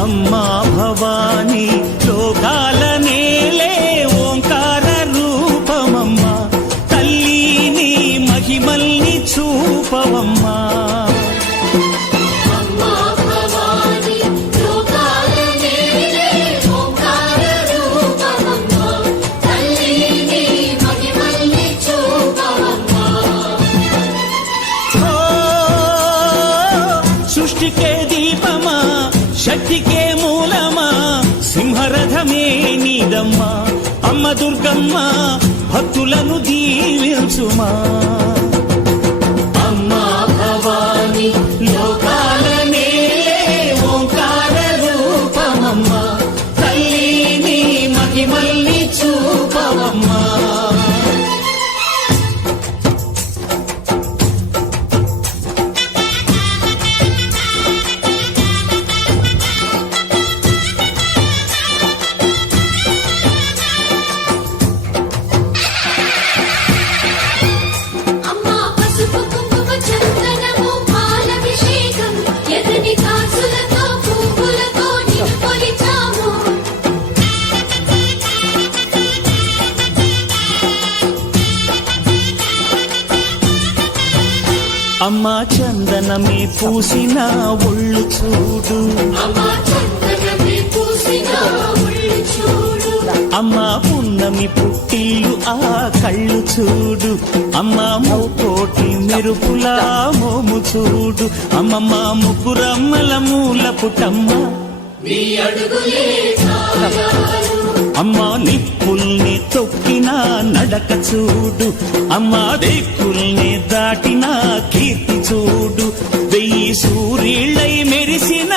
అమ్మా భవాని లోకాల నేలే ఓంకార రూపమమ్మా తల్లిని మహిమల్ని చూపవమ్మా సృష్టికే దీపమా శక్తికే మూలమా సింహరథమే నీదమ్మా అమ్మ దుర్గమ్మ భక్తులను దీవించుమా అమ్మా భవాని లోకాల నేలే ఓంకార రూపమమ్మా తల్లిని మహిమల్ని చూపవమ్మా అమ్మా చందనమే పూసిన ఒళ్ళు చూడు అమ్మా పున్నమి పుట్టిల్లు ఆ కళ్ళు చూడు అమ్మా మూకోటి మెరుపులా మోము చూడు అమ్మమ్మ ముగ్గురమ్మల మూల పుటమ్మ అమ్మా నిప్పుల్ని తొక్కిన నడక చూడు అమ్మా దిక్కుల్ని దాటిన కీర్తి చూడు వెయ్యి సూర్యుళ్ళై మెరిసిన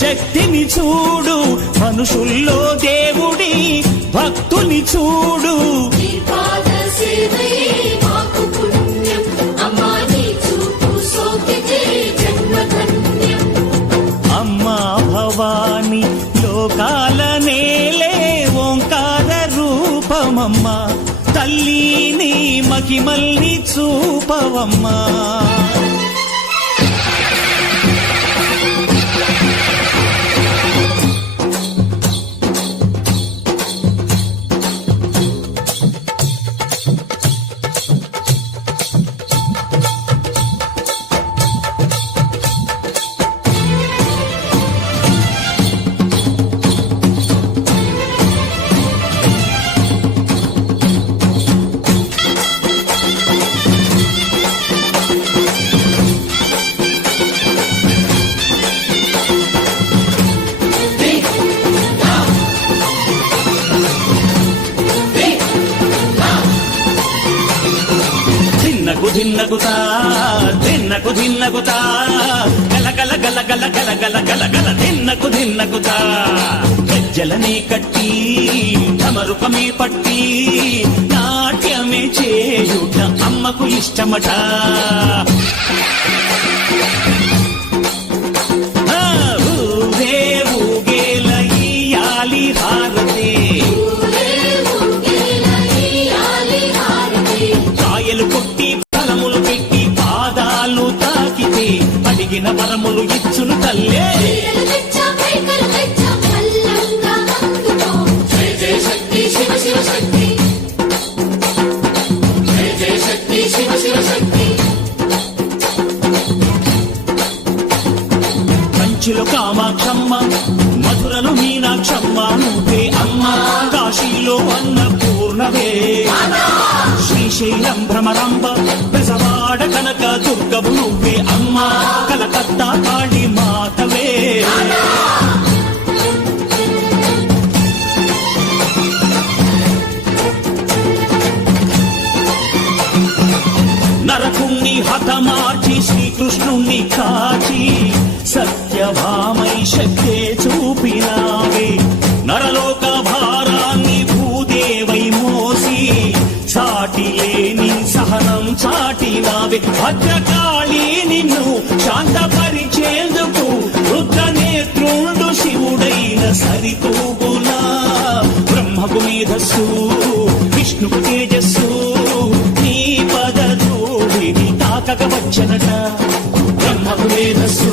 శక్తిని చూడు మనుషుల్లో దేవుడి భక్తుని చూడు అమ్మా భవాని లోకాల నేలే ఓంకార రూపమమ్మా తల్లిని మహిమల్ని చూపవమ్మా ధిన్నగుతా ధిన్నకు ధిన్నగుతా గల గల గల గల గల గల గల గల ధిన్నగుతా గజ్జలనే కట్టి ఢమరుకమే పట్టి నాట్యమే చేయుట అమ్మకు ఇష్టమట ఊరే ఊగేల ఇయ్యాలి హారతే కాయలు కొట్టి ఫలములు పెట్టి పాదాలు తాకితే అడిగిన వరములు ఇచ్చును తల్లే కంచిలో కామాక్షమ్మ మధురలో మీనాక్షమ్మ నువ్వే అమ్మ కాశీలో అన్నపూర్ణవే శ్రీశైలం భ్రమరాంబ బెజవాడ కనక దుర్గవు నువ్వే అమ్మ కలకత్తా కాళీ మాతవే నరకుణ్ణి హతమార్చి శ్రీకృష్ణుణ్ణి కాచి సత్యభామై శక్తే చూపినావే నరలోక భారాన్ని భూదేవై మోసి సాటి లేని సహనం చాటినావే భద్రకాళి నిన్ను శాంతపరిచేందుకు రుద్రనేత్రుండు శివుడైన సరితూగులా మేధస్సు విష్ణుకు తేజస్సు నీ పదధూళిని తాకక వచ్చనట బ్రహ్మకు మేధస్సు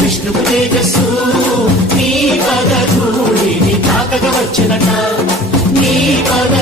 విష్ణుకు తేజస్సు నీ పదధూళిని తాకక వచ్చనట నీ పద